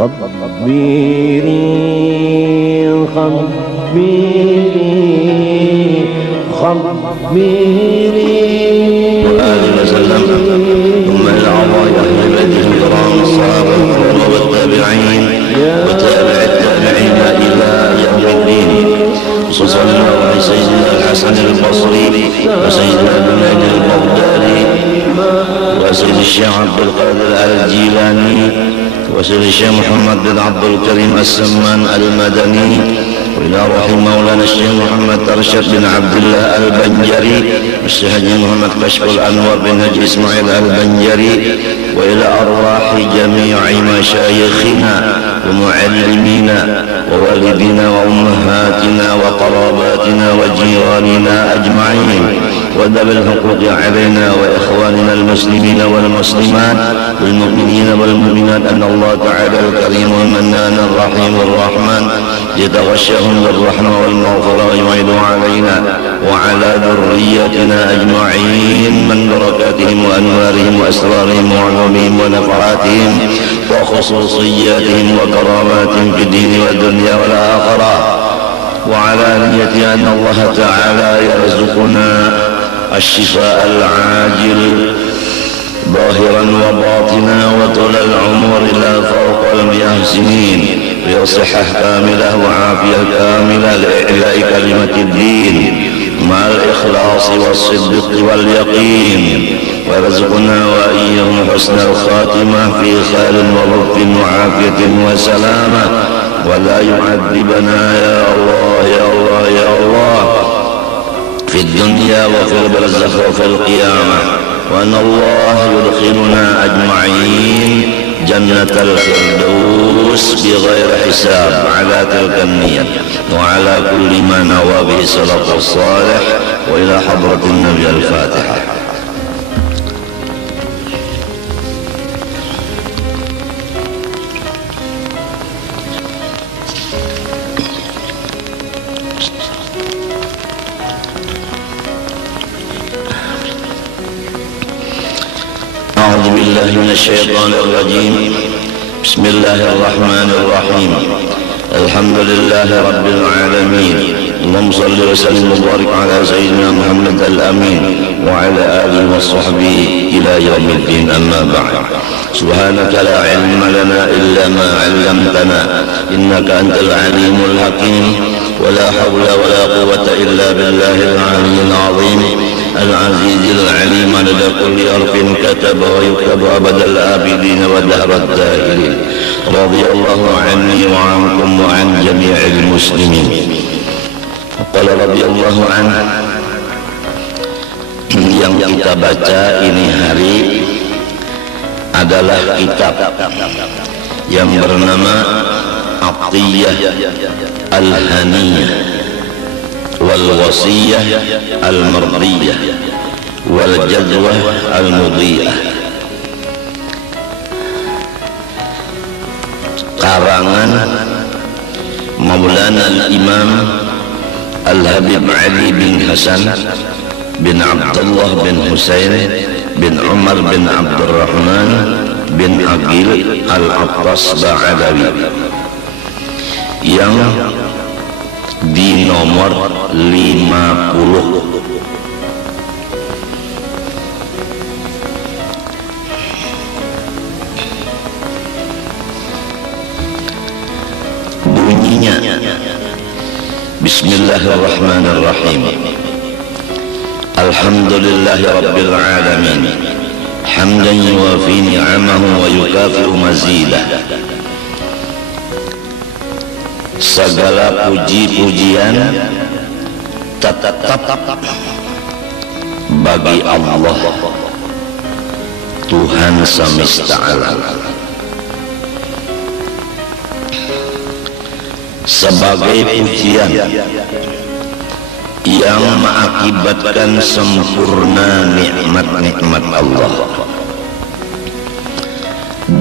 خبري وآله وسلم ثم إلى أعضاء أهل بيته الكرام الصحابة والتابعين وتابع التابعين إلى يوم الدين. خصوصا على سيدنا الحسن البصري وسيدنا جنيد البغدادي وسيد الشيخ عبد القادر الجيلاني وسيد الشيخ محمد بن عبد الكريم السمان المدني وإلى روح مولانا الشيخ محمد أرشد بن عبد الله البنجري والشيخ محمد كشف الأنور بن هجي إسماعيل البنجري وإلى أرواح جميع مشايخنا ومعلمينا ووالدينا وأمهاتنا وقراباتنا وجيراننا أجمعين وذوي الحقوق علينا وإخواننا المسلمين والمسلمات والمؤمنين والمؤمنات أن الله تعالى الكريم المنان الرحيم الرحمن يتغشاهم بالرحمة والمغفرة ويعيد علينا وعلى ذريتنا أجمعين من بركاتهم وأنوارهم وأسرارهم وعلومهم ونفعاتهم وخصوصياتهم وكراماتهم في الدين والدنيا والآخرة وعلى نية أن الله تعالى يرزقنا الشفاء العاجل ظاهرا وباطنا وطول العمر لا فوق 100 سنين وصحة كاملة وعافية كاملة لإعلاء كلمة الدين مع الإخلاص والصدق واليقين ويرزقنا وإياهم حسن الخاتمة في خير ولطف وعافية وسلامة ولا يعذبنا يا الله يا الله يا الله في الدنيا وفي البرزخ وفي القيامة وأن الله يدخلنا أجمعين جنة الفردوس بغير حساب على تلك النية وعلى كل ما نوى به السلف الصالح وإلى حضرة النبي الفاتحة. أعوذ بالله من الشيطان الرجيم. بسم الله الرحمن الرحيم. الحمد لله رب العالمين. اللهم صل وسلم وبارك على سيدنا محمد الأمين وعلى آله وصحبه إلى يوم الدين. أما بعد، سبحانك لا علم لنا إلا ما علمتنا إنك أنت العليم الحكيم ولا حول ولا قوة إلا بالله العلي العظيم العزيز العليم عدد كل حرف كتب ويكتب أبد الآبدين ودهر الدائرين. رضي الله عني وعنكم وعن جميع المسلمين. قال رضي الله عنه. Yang kita baca ini hari adalah kitab yang bernama Aqtiyah Al-Haniyah wal Wasiyah Al-Mardiyah wal Jadwah Al-Mudiyah, karangan Maulana Al-Imam Al-Habib Ali bin Hasan bin Abdullah bin Husain bin Umar bin Abdurrahman bin Aqil Al-Attas Ba'alawi yang di nomor 50. Bunyinya Bismillahirrahmanirrahim. Alhamdulillahi Rabbil Alamin, hamdan yuwafi ni'amahu wa yukafi'u mazidah. Segala puji-pujian tetap bagi Allah, Tuhan semesta alam, sebagai pujian yang mengakibatkan sempurna nikmat-nikmat Allah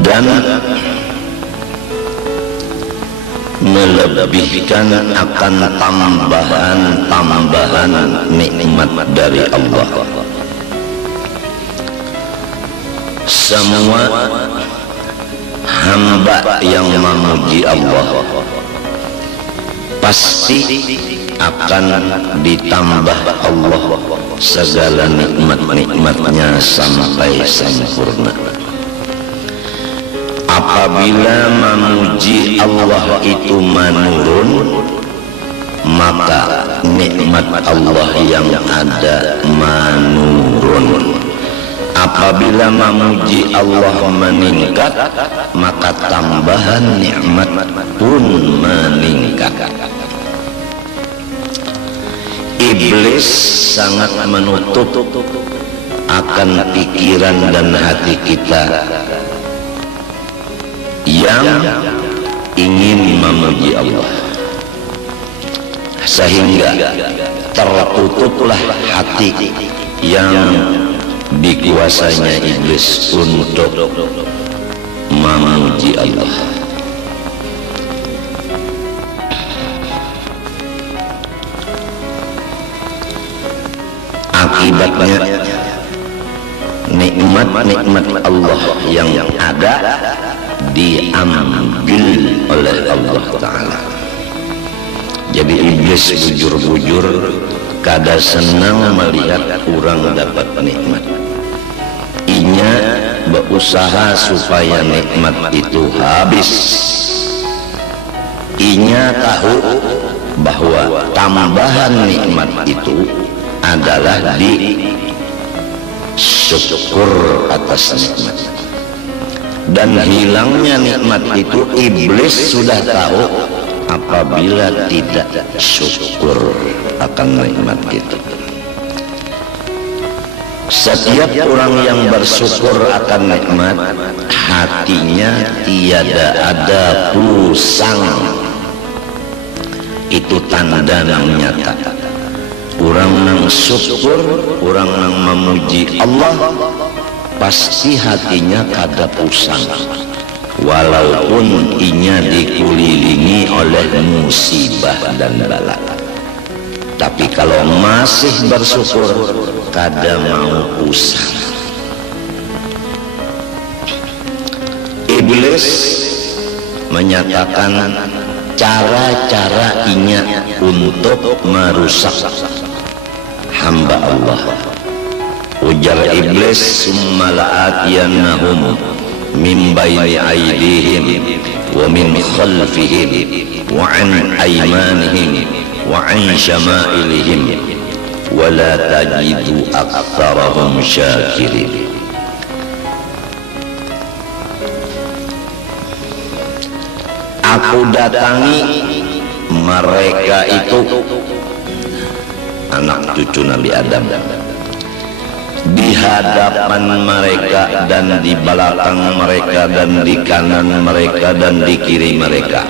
dan melebihkan akan tambahan-tambahan nikmat dari Allah. Semua hamba yang memuji Allah pasti akan ditambah Allah segala nikmat-nikmatnya sampai sempurna. Apabila memuji Allah itu menurun, maka nikmat Allah yang ada menurun. Apabila memuji Allah meningkat, maka tambahan nikmat pun meningkat. Iblis sangat menutup akan pikiran dan hati kita yang ingin memuji Allah, sehingga tertutuplah hati yang dikuasainya iblis untuk memuji Allah. Akibatnya nikmat-nikmat Allah yang ada diambil oleh Allah Ta'ala. Jadi iblis bujur-bujur kada senang melihat orang dapat nikmat. Inya berusaha supaya nikmat itu habis. Inya tahu bahwa tambahan nikmat itu adalah di syukur atas nikmat. Dan hilangnya nikmat itu iblis sudah tahu apabila tidak syukur akan nikmat itu. Setiap orang yang bersyukur akan nikmat, hatinya tiada ada pusang. Itu tanda yang nyata. Orang yang syukur, orang yang memuji Allah, pasti hatinya kada pusang, walaupun inya dikelilingi oleh musibah dan bala. Tapi kalau masih bersyukur, kada mau pusang. Iblis menyatakan cara-cara inya untuk merusak hamba Allah. Ujar iblis, summa la'atiyannahum min bayni aydihim wa min khalfihim wa an aymanihim wa an syama'ilihim wa la tajidu aktsarahum syakirin. Aku datangi mereka itu, anak cucu Nabi Adam, di hadapan mereka dan di belakang mereka dan di kanan mereka dan di kiri mereka.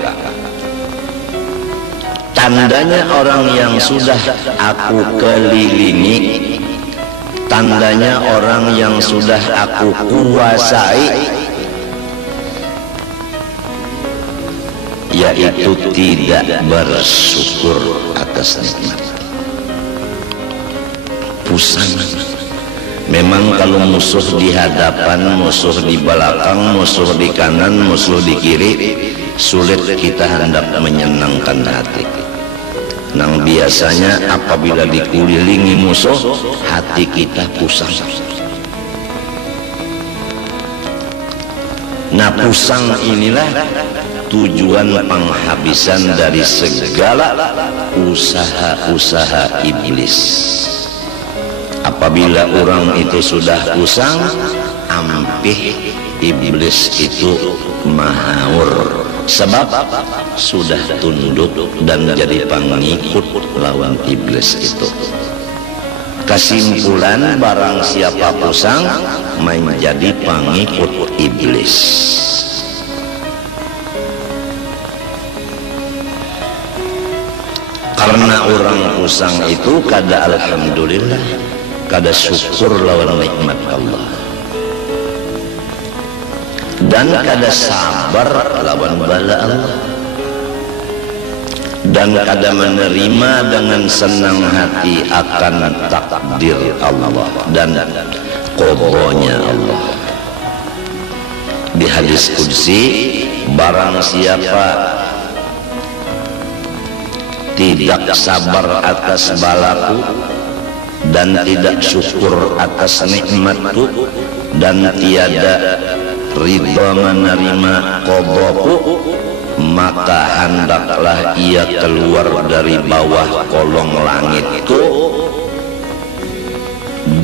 Tandanya orang yang sudah aku kelilingi, tandanya orang yang sudah aku kuasai, yaitu tidak bersyukur atas nikmat. Pusang. Memang kalau musuh di hadapan, musuh di belakang, musuh di kanan, musuh di kiri, sulit kita hendak menyenangkan hati. Nang biasanya apabila dikelilingi musuh, hati kita pusang. Nah, pusang inilah tujuan penghabisan dari segala usaha-usaha iblis. Apabila orang itu sudah pusang, ampih iblis itu mahaur, sebab sudah tunduk dan jadi pengikut lawan iblis itu. Kesimpulan, barang siapa pusang menjadi pengikut iblis. Karena orang pusang itu kada alhamdulillah, kada syukur lawan nikmat Allah, dan kada sabar lawan bala Allah, dan kada menerima dengan senang hati akan takdir Allah dan qadanya Allah. Di hadis qudsi, barang siapa tidak sabar atas balaku dan tidak syukur atas nikmatku dan tiada ridha menerima qadaku, maka hendaklah ia keluar dari bawah kolong langitku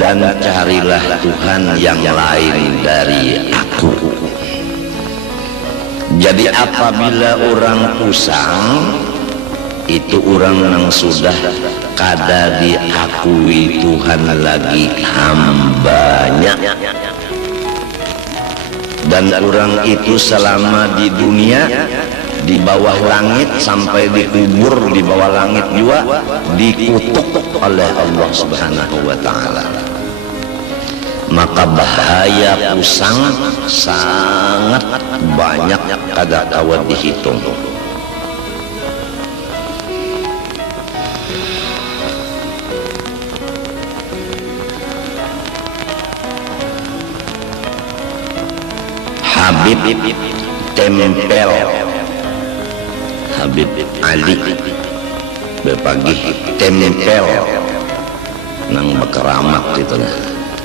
dan carilah Tuhan yang lain dari aku. Jadi apabila orang pusang, itu orang yang sudah kada diakui Tuhan lagi hambanya, dan orang itu selama di dunia di bawah langit sampai dikubur di bawah langit juga dikutuk oleh Allah Subhanahu wa ta'ala. Maka bahaya pusang sangat banyak, kada kawa dihitung. Habib tempel, Habib Ali berpagi tempel nang bekeramat itu,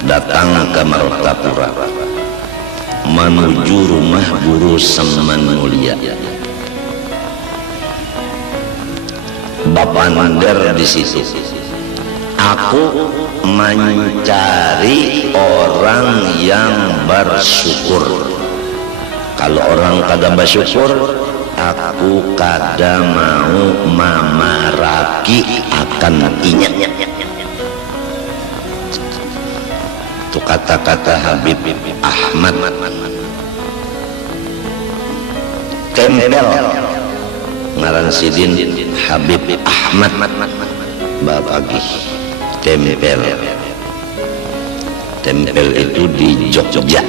datang ke Martapura menuju rumah guru Seman Mulia. Bapak Nander di situ. Aku mencari orang yang bersyukur. Kalau orang kada bersyukur, aku kada mau memaraki akan inya. Itu kata-kata Habib Ahmad tempel, ngaran sidin Habib Ahmad babagi tempel. Tempel itu di Jogja.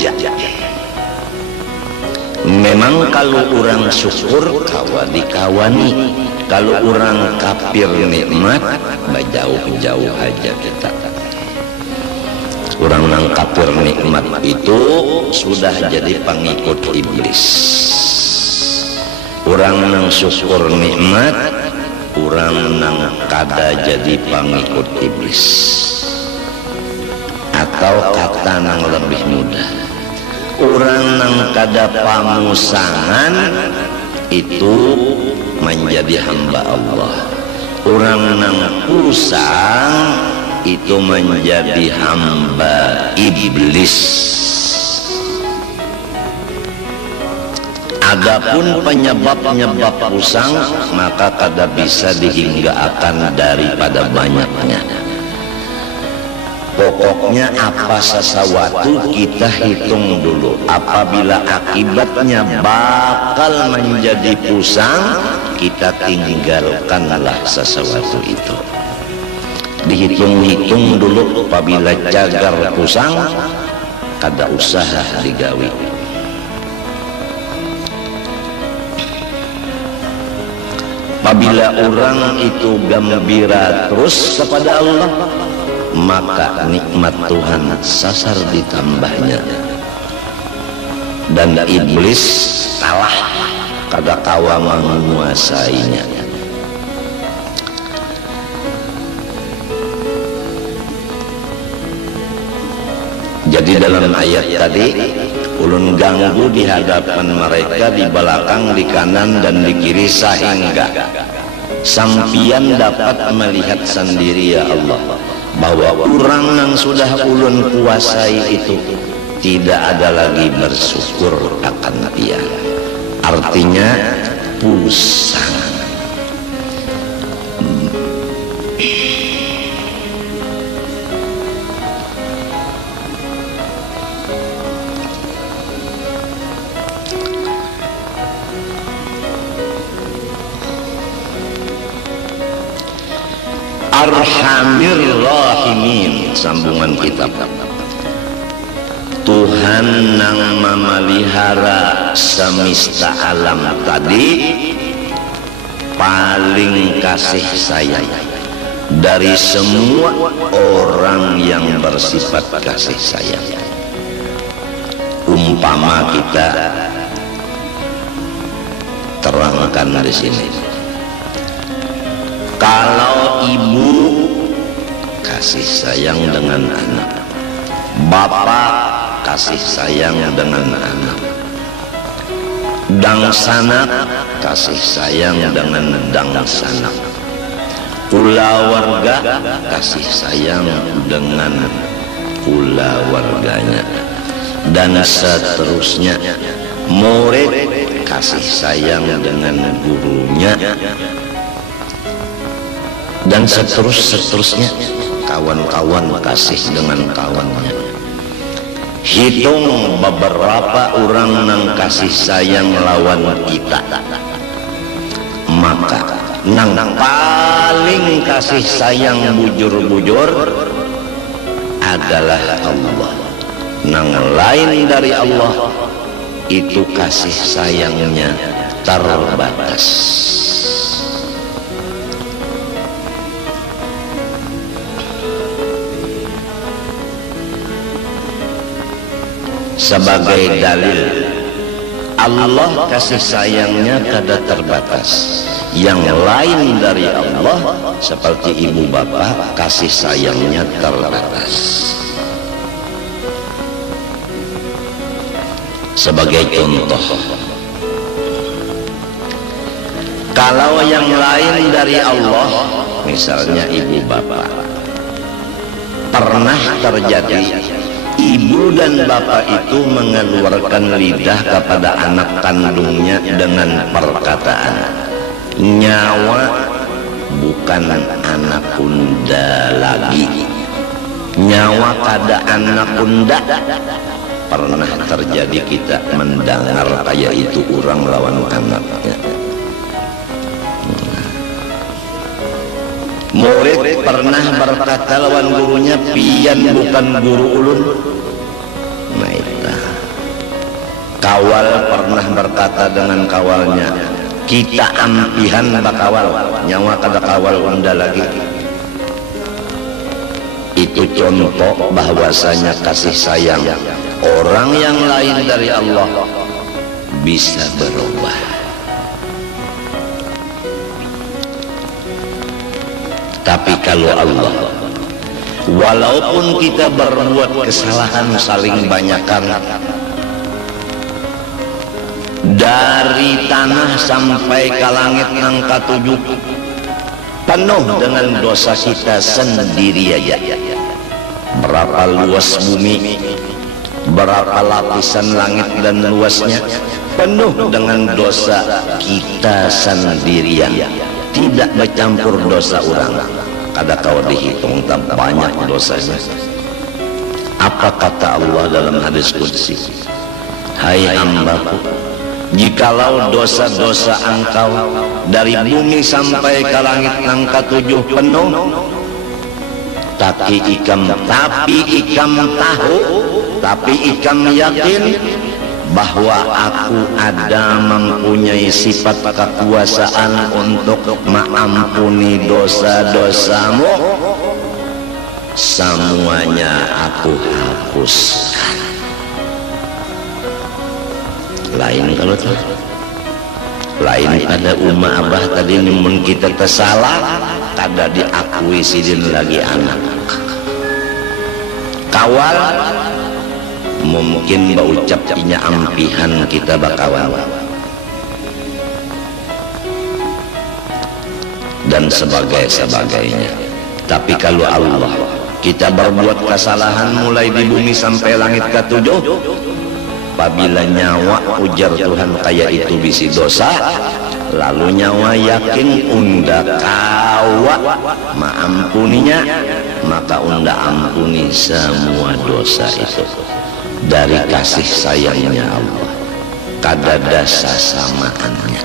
Memang kalau orang syukur kawa dikawani, kalau orang kafir nikmat jauh-jauh aja kita. Orang yang kafir nikmat itu sudah jadi pengikut iblis. Orang yang syukur nikmat, orang yang kada jadi pengikut iblis. Atau kata yang lebih mudah, orang yang kada pamusangan itu menjadi hamba Allah. Orang yang pusang itu menjadi hamba iblis. Adapun penyebab-penyebab pusang maka kada bisa dihinggakan daripada banyaknya. Pokoknya apa sesuatu kita hitung dulu. Apabila akibatnya bakal menjadi pusang, kita tinggalkanlah sesuatu itu. Dihitung-hitung dulu. Apabila cagar pusang, kada usaha digawi. Apabila orang itu gembira terus kepada Allah, maka nikmat Tuhan sasar ditambahnya, dan iblis kalah, kada kawa menguasainya. Jadi dalam ayat tadi, ulun ganggu di hadapan mereka, di belakang, di kanan dan di kiri, sehingga sampian dapat melihat sendiri ya Allah, bahwa orang yang sudah ulun kuasai itu tidak ada lagi bersyukur akan dia. Artinya pusang. Arhamir Rahimin, sambungan kitab. Tuhan yang memelihara semesta alam tadi paling kasih sayang dari semua orang yang bersifat kasih sayang. umpama kita terangkan di sini. Kalau ibu kasih sayang dengan anak, bapak kasih sayang dengan anak, dangsanak kasih sayang dengan dangsanak, kulawarga kasih sayang dengan kulawarganya, dan seterusnya. Murid kasih sayang dengan gurunya, dan seterusnya. Kawan-kawan kasih dengan kawannya. Hitung beberapa orang nang kasih sayang lawan kita, maka nang paling kasih sayang bujur-bujur adalah Allah. Nang lain dari Allah itu kasih sayangnya terbatas. Sebagai dalil, Allah kasih sayangnya kada terbatas. Yang lain dari Allah seperti ibu bapak kasih sayangnya terbatas. Sebagai contoh, kalau yang lain dari Allah, misalnya ibu bapak, pernah terjadi ibu dan bapak itu mengeluarkan lidah kepada anak kandungnya dengan perkataan, nyawa bukan anak unda lagi, nyawa kada anak unda. Pernah terjadi kita mendengar kayak itu orang lawan anaknya. Murid pernah berkata lawan gurunya, pian bukan guru ulun. Nah itu. Kawal pernah berkata dengan kawalnya, kita ampihan bakawal, nyawa kada kawal unda lagi. Itu contoh bahwasanya kasih sayang orang yang lain dari Allah bisa berubah. Tapi kalau Allah, walaupun kita berbuat kesalahan saling banyakan, dari tanah sampai ke langit angka 7 penuh dengan dosa kita sendiri aja. Berapa luas bumi, berapa lapisan langit dan luasnya, penuh dengan dosa kita sendirian, tidak bercampur dosa orang. Kada kau dihitung tak banyak dosanya. Apa kata Allah dalam hadis qudsi? Hai hambaku, jikalau dosa-dosa engkau dari bumi sampai ke langit angka 7 penuh, tapi ikam tahu, tapi ikam yakin bahwa aku ada mempunyai sifat kekuasaan untuk mengampuni dosa-dosamu, semuanya aku hapuskan. Lain kalau tuh, lain pada umat abah tadi nimun kita tersalah, kada diakui sidin lagi anak. Kawal mungkin berucap inya ampihan kita bakawan dan sebagainya. Tapi kalau Allah, kita berbuat kesalahan mulai di bumi sampai langit ke-7, apabila nyawa ujar Tuhan kayak itu bisi dosa, lalu nyawa yakin unda kawa maampuninya, maka unda ampuni semua dosa itu dari kasih sayangnya Allah, kada dasa samaannya.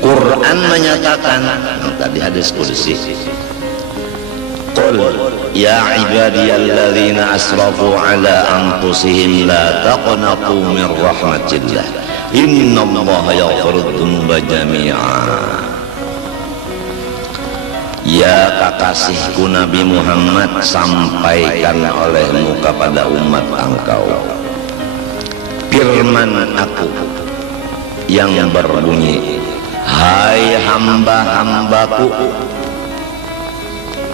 Quran menyatakan tadi hadis qudsi, qul ya ibadiyalladzina asrafu ala anfusihim la taqnatu min rahmatillah innallaha yaghfirudz dzunuba jami'a. Ya kekasihku Nabi Muhammad, sampaikan olehmu kepada umat engkau firman aku yang berbunyi, hai hamba-hambaku.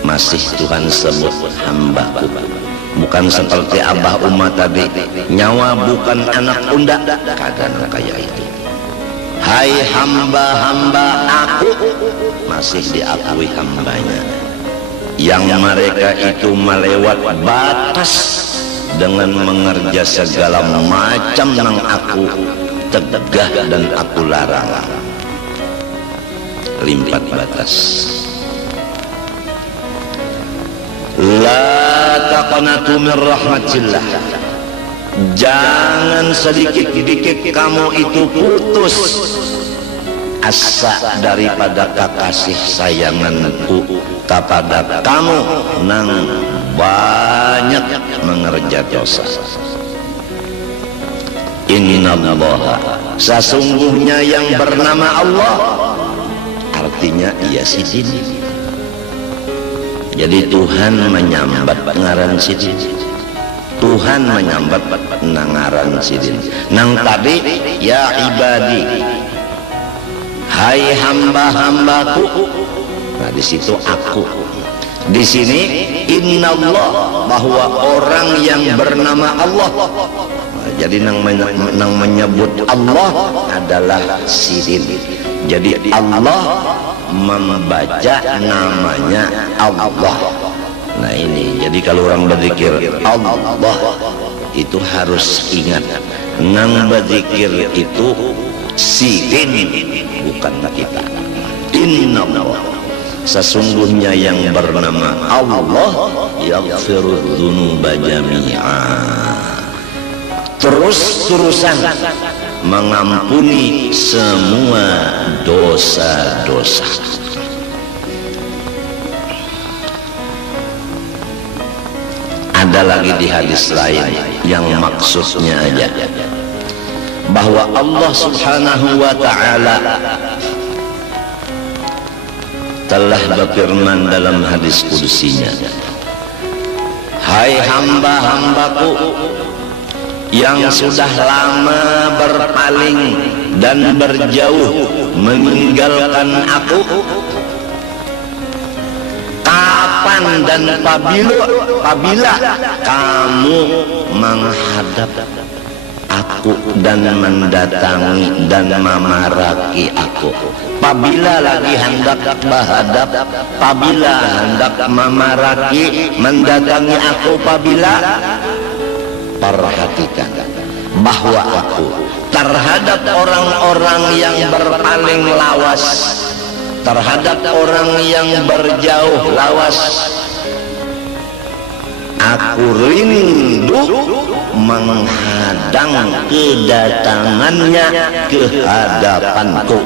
Masih Tuhan sebut hambaku, bukan seperti abah umat tadi, nyawa bukan anak unda, kagak kayak itu. Hai hamba-hamba aku, masih diakui hambanya. Yang mereka itu melewat batas dengan mengerja segala macam yang aku tegah dan aku larang. Limpat batas. La taqnatu min rahmatillah. Jangan sedikit-sedikit kamu itu putus asa daripada kekasih sayanganku kepada kamu nang banyak mengerja dosa. Innallaha, sesungguhnya yang bernama Allah, artinya ia sidin. Jadi Tuhan menyambat ngaran sidin, Tuhan menyambat nangaran sidin. Nang tadi ya ibadi, hai hamba-hambaku. Nah di situ aku. Di sini innallah, bahwa orang yang bernama Allah. Nah, jadi nang menyebut Allah adalah sidin. Jadi Allah membaca namanya Allah. Nah ini, jadi kalau orang berzikir Allah itu harus ingat, nang berzikir itu sidin, bukan kita. Innallah, sesungguhnya yang bernama Allah yaghfirudz dzunuba jami'a, terus-terusan mengampuni semua dosa-dosa. Ada lagi di hadis lain yang maksudnya aja, bahwa Allah Subhanahu wa ta'ala telah berfirman dalam hadis kudusinya, hai hamba-hambaku yang sudah lama berpaling dan berjauh meninggalkan aku, kapan dan apabila kamu menghadap aku dan mendatangi dan memaraki aku, apabila lagi hendak menghadap, apabila hendak memaraki mendatangi aku, apabila, perhatikan bahwa aku terhadap orang-orang yang berpaling lawas, terhadap orang yang berjauh lawas, aku rindu menghadang kedatangannya ke hadapanku.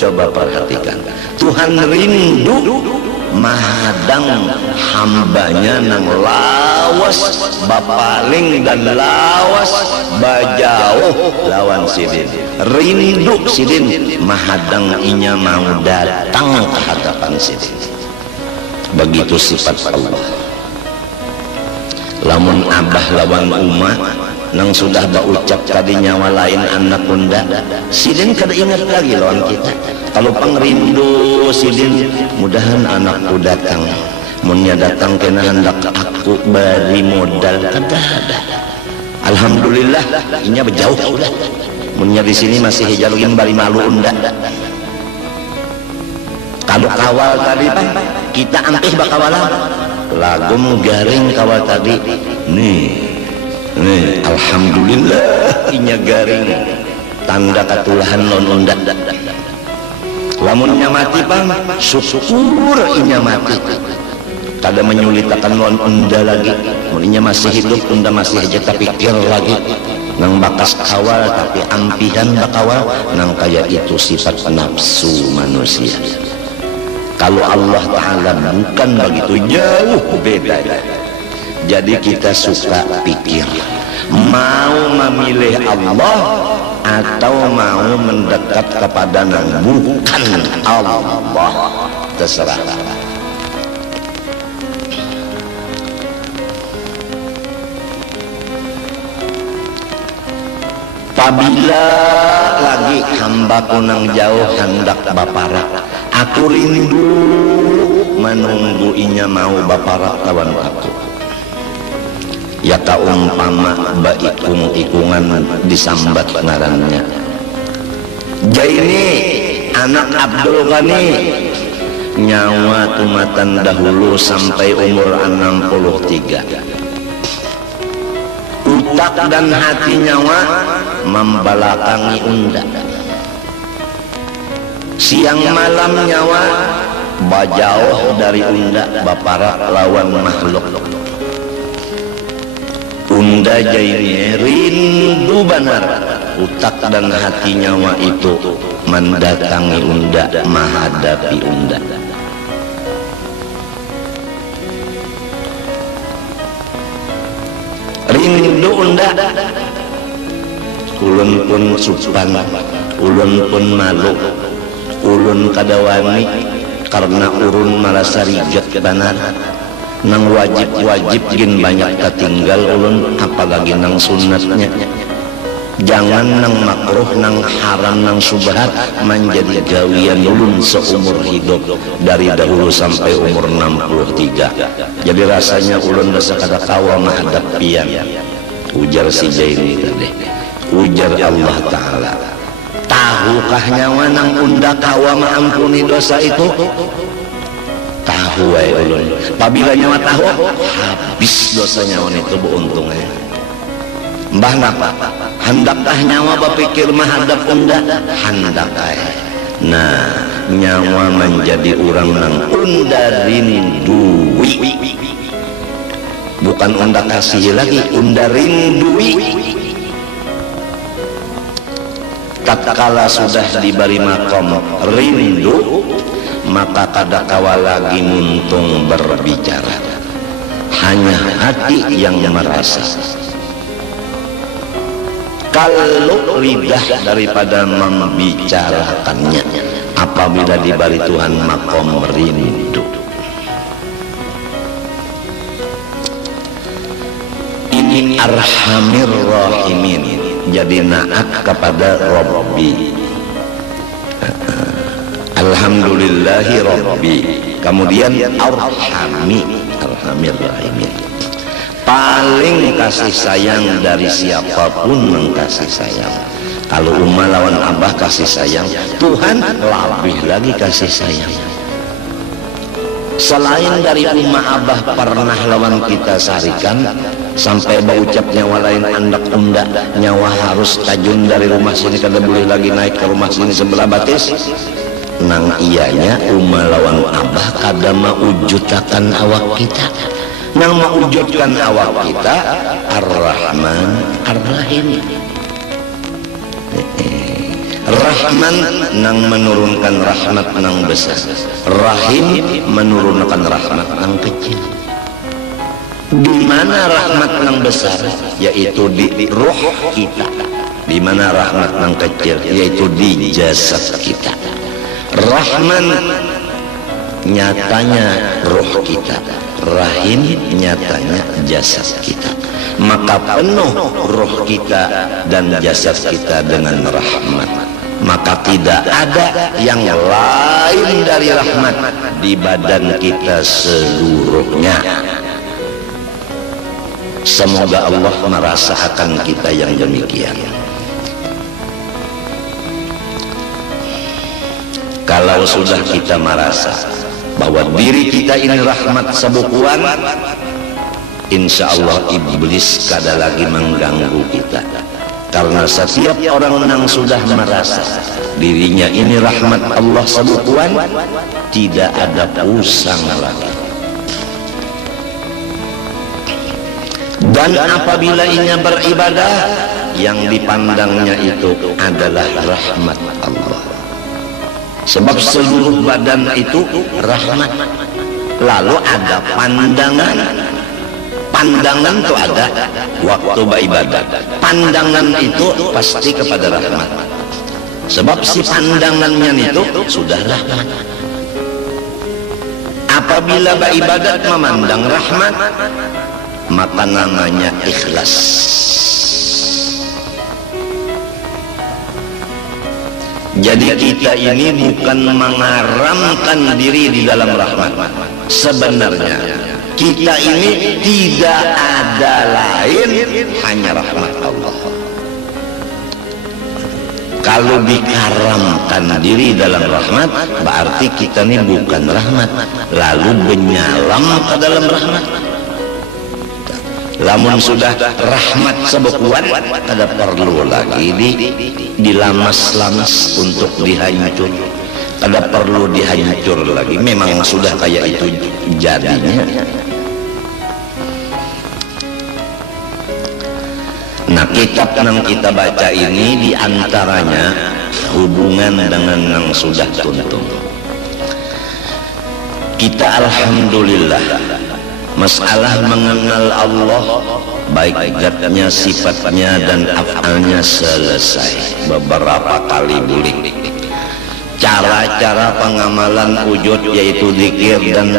Coba perhatikan, Tuhan rindu menghadang hambanya nang lawas bapaling dan lawas bajauh lawan sidin. Rindu sidin menghadang inya mau datang ke hadapan sidin. Begitu sifat Allah. Lamun abah lawan umat nang sudah berucap tadi nyawa lain anak bunda, sidin kada ingat lagi lawan kita. Kalau pangrindu sidin, mudahan anakku datang, munnya datang kena hendak aku beri modal, kada ada. Alhamdulillah inya berjauh udah, munnya di sini masih hijalugin bari malu unda. Kalau kawal tadi pak kita ampih bakawalan lagum garing kawal tadi nih alhamdulillah inya garing tanda katulahan lon unda. Lamunnya mati bang syukur inya mati, kada menyulitakan lon unda lagi. Muninya masih hidup unda masih aja terpikir lagi nang bakas kawal tapi ampihan bakawal nang kaya itu sifat nafsu manusia. Kalau Allah Ta'ala bukan begitu, jauh beda. Jadi kita suka pikir mau memilih Allah atau mau mendekat kepada yang bukan Allah. terserah. Apabila lagi hamba kunang jauh hendak baparak, aku rindu menunggu inya mau baparak lawan aku. Ya ta umpama baikung-ikungan disambat ngarannya. Jaini anak Abdul Ghani nyawa tumatan dahulu sampai umur 63. Utak dan hati nyawa membelakangi unda. Siang malam nyawa bajauh dari unda baparak lawan makhluk. Unda jaini rindu benar. Utak dan hati nyawa itu mendatangi unda, menghadapi unda. Rindu unda, ulun pun supan, ulun pun malu, ulun kadawani karena urun merasa rigat benar. Nang wajib-wajib gin banyak ketinggal ulun, apalagi nang sunatnya. Jangan nang makruh, nang haram, nang subhat menjadi gawian ulun seumur hidup dari dahulu sampai umur 63. Jadi rasanya ulun dasa kada kawa menghadapian. Ujar si Jaini tadi, ujar Allah Ta'ala, tahukah nyawa nang unda kawa mengampuni dosa itu? Tahu wae ulun. Apabila nyawa tahu, habis dosa nyawa itu beruntungnya. Mbah napa? Hendakkah nyawa berpikir menghadap unda? Hendak ae. Nah, nyawa menjadi orang nang unda rindui. Bukan unda kasih lagi, unda rindui. Tatkala sudah diberi makom rindu, maka kada kawa lagi muntung berbicara. Hanya hati yang merasa. Kalau lidah daripada membicarakannya apabila diberi Tuhan makom rindu. Ini arhamir rahimin, jadi naat kepada Rabbi. Alhamdulillahi Rabbi, kemudian arhami, arhamir rahimin, paling kasih sayang dari siapapun mengkasih sayang. Kalau umma lawan abah kasih sayang, Tuhan lebih lagi kasih sayang. Selain dari umma abah pernah lawan kita sarikan sampai berucap nyawa lain andak unda, nyawa harus tajun dari rumah sini kada boleh lagi naik ke rumah sini sebelah batis. Nang iyanya umma lawan abah kada maujutakan awak kita. Nang mewujudkan awak kita Ar-Rahman Ar-Rahim. Rahman nang menurunkan rahmat nang besar, Rahim menurunkan rahmat nang kecil. Di mana rahmat nang besar? Yaitu di ruh kita. Di mana rahmat nang kecil? Yaitu di jasad kita. Rahman nyatanya ruh kita, Rahim nyatanya jasad kita. Maka penuh ruh kita dan jasad kita dengan rahmat. Maka tidak ada yang lain dari rahmat di badan kita seluruhnya. Semoga Allah merasakan kita yang demikian. Kalau sudah kita merasa bahwa diri kita ini rahmat sebukuan, insya Allah iblis kada lagi mengganggu kita. Karena setiap orang yang sudah merasa dirinya ini rahmat Allah sebukuan, tidak ada pusang lagi. Dan apabila ia beribadah, yang dipandangnya itu adalah rahmat Allah. Sebab seluruh badan itu rahmat. Lalu ada pandangan. Pandangan itu ada waktu beribadah. Pandangan itu pasti kepada rahmat. Sebab si pandangannya itu sudah rahmat. apabila beribadat memandang rahmat, maka namanya ikhlas. Jadi kita ini bukan mengaramkan diri di dalam rahmat. Sebenarnya kita ini tidak ada lain, hanya rahmat Allah. Kalau dikaramkan diri dalam rahmat, berarti kita ini bukan rahmat, lalu menyalam ke dalam rahmat. Lamun sudah rahmat sebekuan, ada perlu lagi dilamas-lamas untuk dihancur. Ada perlu dihancur lagi. Memang sudah kayak itu jadinya. Nah, kitab yang kita baca ini diantaranya hubungan dengan yang sudah tuntung. Kita alhamdulillah masalah mengenal Allah, baik zatnya, sifatnya dan afalnya selesai beberapa kali bulik. Cara-cara pengamalan wujud yaitu zikir dan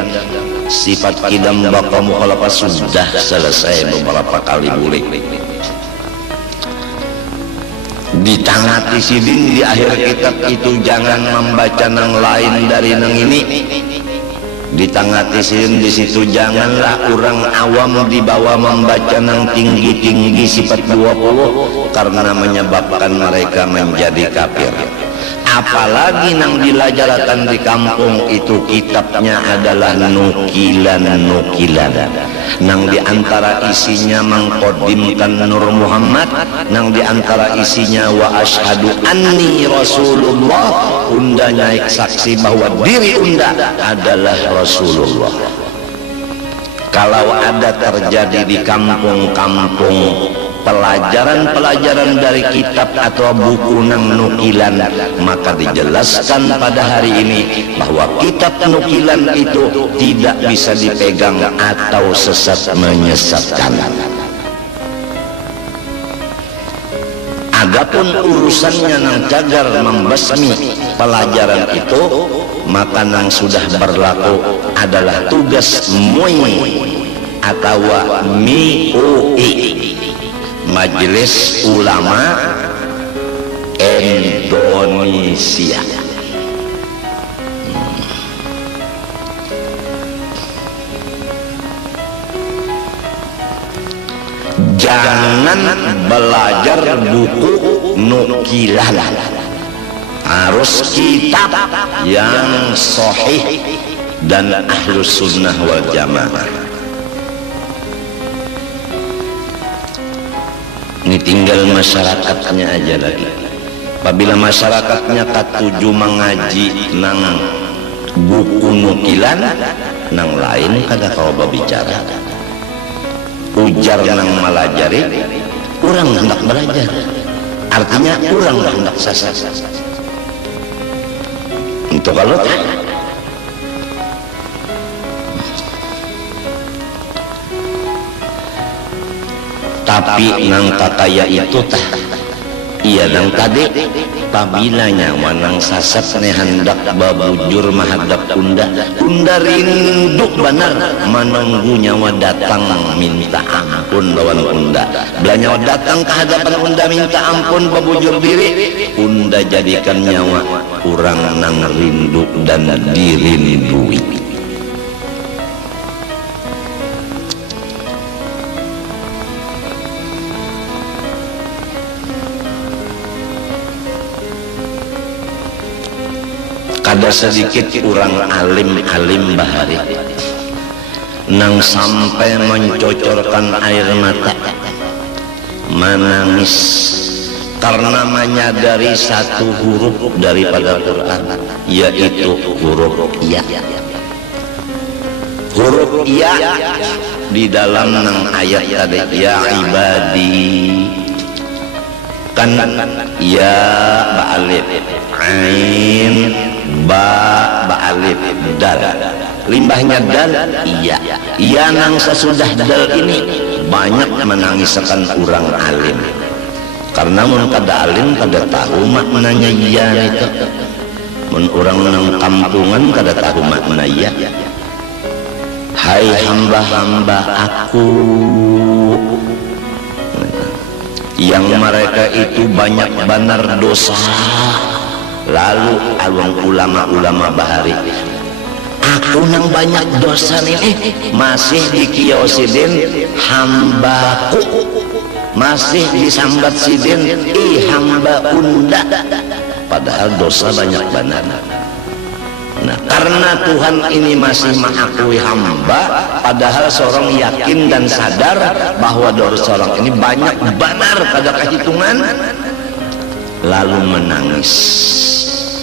sifat qidam baqa mukhalafah sudah selesai beberapa kali bulik. Ditangati sidin di akhir kitab itu jangan membaca nang lain dari nang ini. Ditangati sidin di situ janganlah orang awam dibawa membaca nang tinggi-tinggi sifat 20 karena menyebabkan mereka menjadi kafir. Apalagi nang dilajarkan di kampung itu kitabnya adalah nukilan-nukilan. Nang diantara isinya mengkodimkan Nur Muhammad, nang diantara isinya wa asyhadu anni Rasulullah, unda naik saksi bahwa diri unda adalah Rasulullah. Kalau ada terjadi di kampung-kampung pelajaran-pelajaran dari kitab atau buku nang nukilan, maka dijelaskan pada hari ini bahwa kitab nukilan itu tidak bisa dipegang atau sesat menyesatkan. Adapun urusannya nang cagar membasmi pelajaran itu, maka nang sudah berlaku adalah tugas MUI atau MUI, Majelis Ulama Indonesia. Jangan belajar buku nukilan, harus kitab yang sahih dan ahlus sunnah wal jamaah. Ini tinggal masyarakatnya aja lagi. Apabila masyarakatnya katuju mengaji nang buku nukilan, nang lain kada kau berbicara. Ujar nang malajari, kurang hendak belajar. Artinya kurang hendak sasar. Untuk kalau tapi nang kakaya itu tah iya nang tadi apabila nyawa nang sasat ne hendak babujur mahadap unda rindu benar menunggu nyawa datang minta ampun lawan unda. Bila nyawa datang ke hadapan unda minta ampun babujur diri, unda jadikan nyawa kurang nang rindu dan dirindui. Ada sedikit orang alim-alim bahari nang sampai mencocorkan air mata, menangis karena menyadari satu huruf daripada Quran, yaitu huruf ya. Huruf ya di dalam nang ayat tadi, ya ibadi, kan ya ba'alif ain ba alif dal, limbahnya dal iya. Iya nang sesudah dal ini banyak menangiskan orang alim, karena mun kada alim kada tahu maknanya iya itu. Mun orang nang kampungan kada tahu makna iya. hai hamba-hamba aku yang mereka itu banyak benar dosa. Lalu alung ulama-ulama bahari, aku nang banyak dosa nih masih dikiosidin hambaku, masih disambat sidin hamba unda, padahal dosa banyak benar. Nah, karena Tuhan ini masih mengakui hamba, padahal seorang yakin dan sadar bahwa dosa seorang ini banyak benar pada kehitungan, lalu menangis.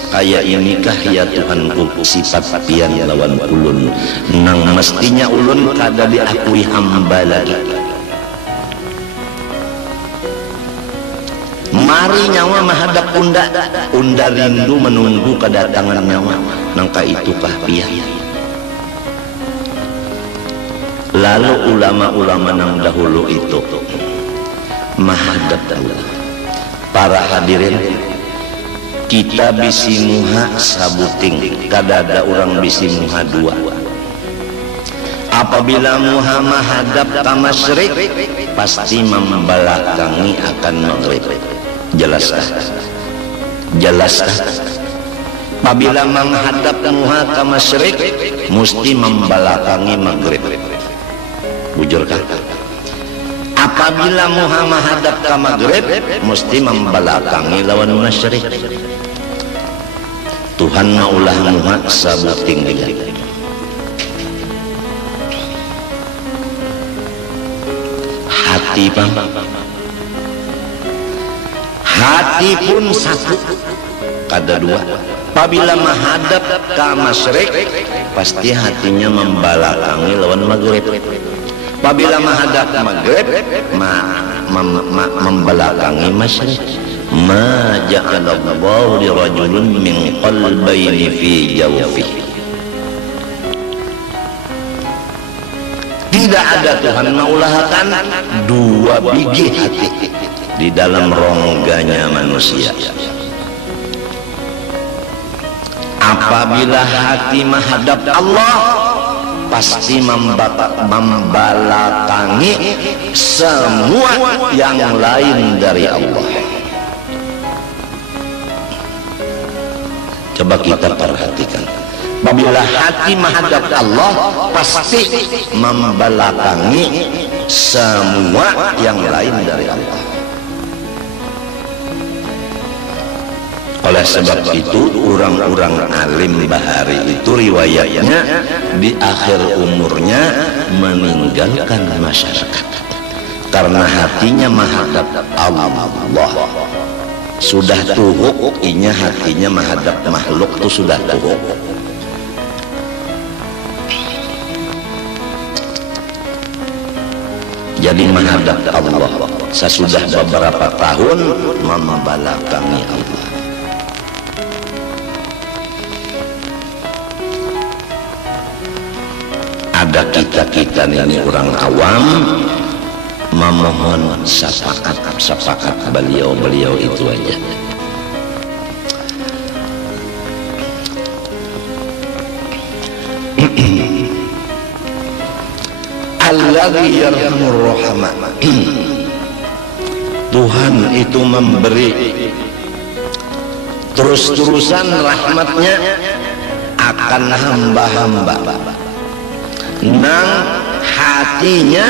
Kayak inikah ya Tuhanku sifat pian lawan ulun, nang mestinya ulun kada diakui hamba lagi. Mari nyawa menghadap unda rindu menunggu kedatangan nyawa, nangka itukah pian. Lalu ulama-ulama nang dahulu itu menghadap Allah. Para hadirin, kita bisi muha sabuting, kada ada orang bisi muha dua. Apabila muha menghadap ke masyrik, pasti membelakangi akan maghrib. Jelaskah? Jelaskah? Apabila menghadap muha ke masyrik, mesti membelakangi maghrib. Bujurkah? Apabila muha menghadap ke maghrib, mesti membelakangi lawan masyrik. Tuhan maulah muha sabuting dia. Hati bang, hati pun satu, kada dua. Apabila menghadap ke masyrik, pasti hatinya membelakangi lawan maghrib. Apabila menghadap maghrib, membelakangi masyrik. Ma ja'alallahu li rajulin min qalbayni fi jawfihi. Tidak ada Tuhan maulahakan dua biji hati di dalam rongganya manusia. Apabila hati menghadap Allah, pasti membelakangi semua yang lain dari Allah. Coba kita perhatikan. Apabila hati menghadap Allah, pasti membelakangi semua yang lain dari Allah. Oleh sebab itu, orang-orang alim bahari itu riwayatnya di akhir umurnya meninggalkan masyarakat karena hatinya menghadap Allah. Sudah tuhuk, inya hatinya menghadap makhluk itu sudah tuhuk. Jadi menghadap Allah sesudah beberapa tahun membelakangi Allah. Ada kita ini orang awam memohon syafaat beliau itu aja. Alladzi yarhamur rahman. Tuhan itu memberi terus-terusan rahmatnya akan hamba-hamba nang hatinya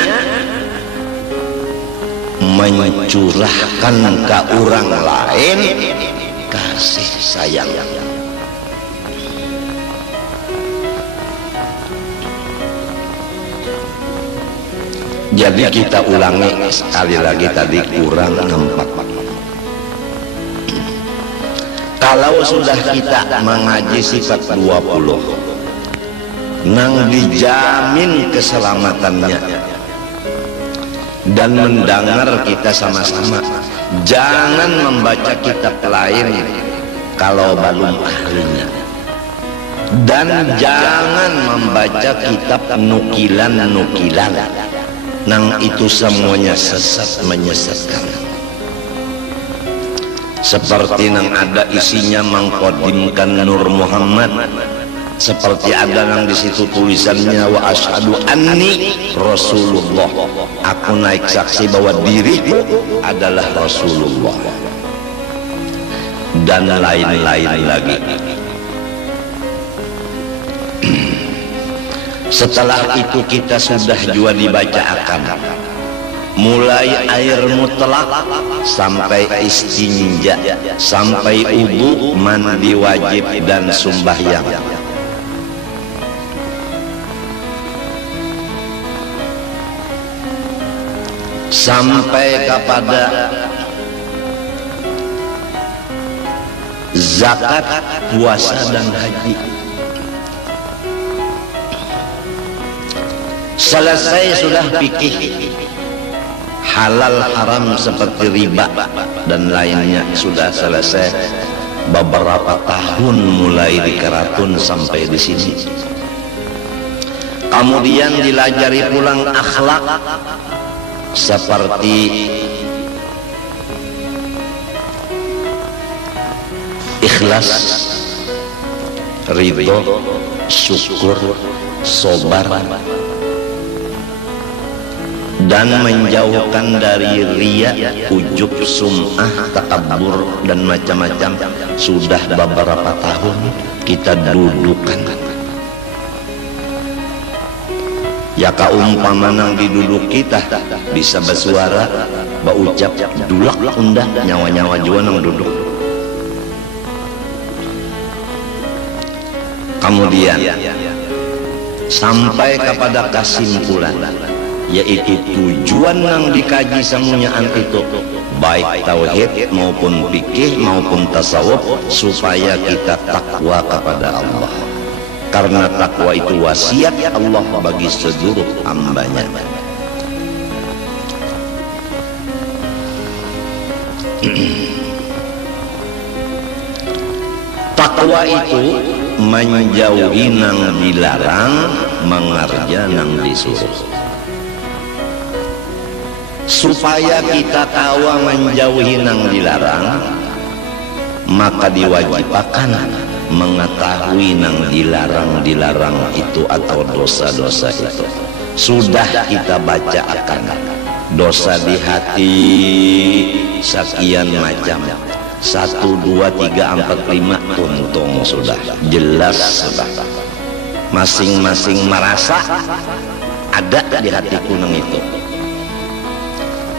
mencurahkan ke orang lain kasih sayang. Jadi kita ulangi sekali lagi tadi kurang nampak. Kalau sudah kita mengaji sifat 20 nang dijamin keselamatannya dan mendengar kita sama-sama, jangan membaca kitab lain kalau belum ahlinya, dan jangan membaca kitab nukilan-nukilan nang itu semuanya sesat menyesatkan. Seperti nang ada isinya mengkodimkan Nur Muhammad, seperti ada yang di situ tulisannya wa asyhadu anni Rasulullah, aku naik saksi bahwa diriku adalah Rasulullah, dan lain-lain lagi. Setelah itu kita sudah juga dibacakan mulai air mutlak sampai istinja, sampai wudu, mandi wajib dan sembahyang. Sampai kepada zakat, puasa dan haji. Selesai sudah fikih, halal haram seperti riba dan lainnya sudah selesai. Beberapa tahun mulai di Keratun sampai di sini. Kemudian dilajari pulang akhlak seperti ikhlas, ridho, syukur, sabar, dan menjauhkan dari riya, ujub, sum'ah, takabur dan macam-macam. Sudah beberapa tahun kita dudukkan. Ya kaumpama nang diduduk kita bisa bersuara, berucap, dulak undah, nyawa-nyawa jua nang duduk. Kemudian sampai kepada kesimpulan, yaitu tujuan yang dikaji semuanya itu baik tauhid maupun fikih maupun tasawuf, supaya kita takwa kepada Allah, karena takwa itu wasiat Allah bagi seluruh hambanya. Takwa itu menjauhi nang dilarang, mengerja nang disuruh. Supaya kita tahu menjauhi nang dilarang, maka diwajibkan mengetahui nang dilarang itu atau dosa-dosa itu. Sudah kita baca akan dosa di hati sekian macam, 1, 2, 3, 4, 5 tuntung sudah jelas sudah. Masing-masing merasa ada di hati kunang itu.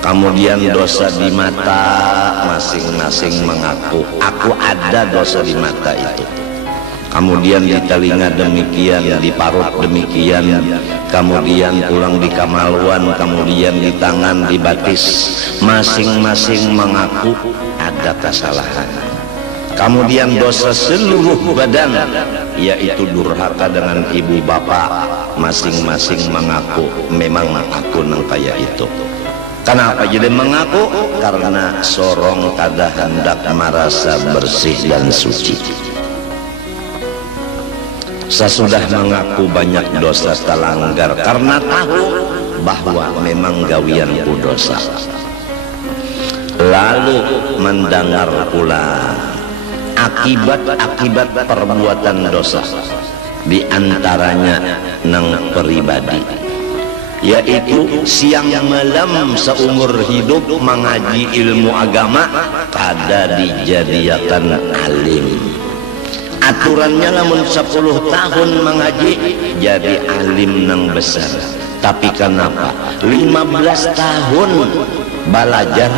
Kemudian dosa di mata, masing-masing mengaku aku ada dosa di mata itu. Kemudian di telinga demikian, di parut demikian, kemudian pulang di kemaluan, kemudian di tangan, di batis, masing-masing mengaku ada kesalahan. Kemudian dosa seluruh badan, yaitu durhaka dengan ibu bapak, masing-masing mengaku memang aku nang kaya itu. Kenapa jadi mengaku? Karena sorong kada hendak merasa bersih dan suci. Sesudah mengaku banyak dosa terlanggar karena tahu bahwa memang gawianku dosa. Lalu mendengar pula akibat-akibat perbuatan dosa, di antaranya nang pribadi, yaitu siang malam seumur hidup mengaji ilmu agama kada dijadiakan alim. Aturannya namun 10 tahun mengaji jadi alim nang besar. Tapi kenapa 15 tahun belajar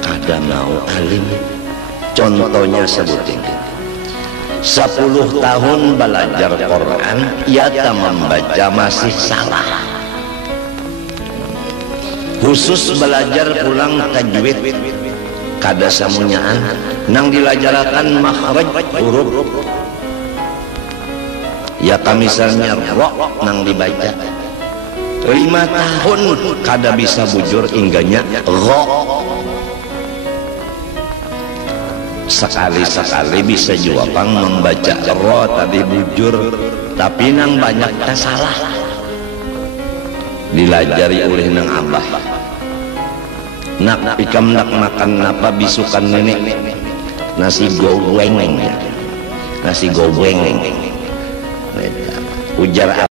kada mau alim? Contohnya sebutin 10 tahun belajar Quran, ia tak membaca masih salah. Khusus belajar pulang tajwid kada samunyaan, nang dilajarakan makhraj huruf. Ya misalnya ro nang dibaca 5 tahun kada bisa bujur ingganya ro. Sekali-sekali bisa juga pang membaca ro tadi bujur, tapi nang banyak salah. Dilajari oleh nang abah. Nak ikam nak makan apa bisukan nenek? Nasi goreng, nasi goreng. ujar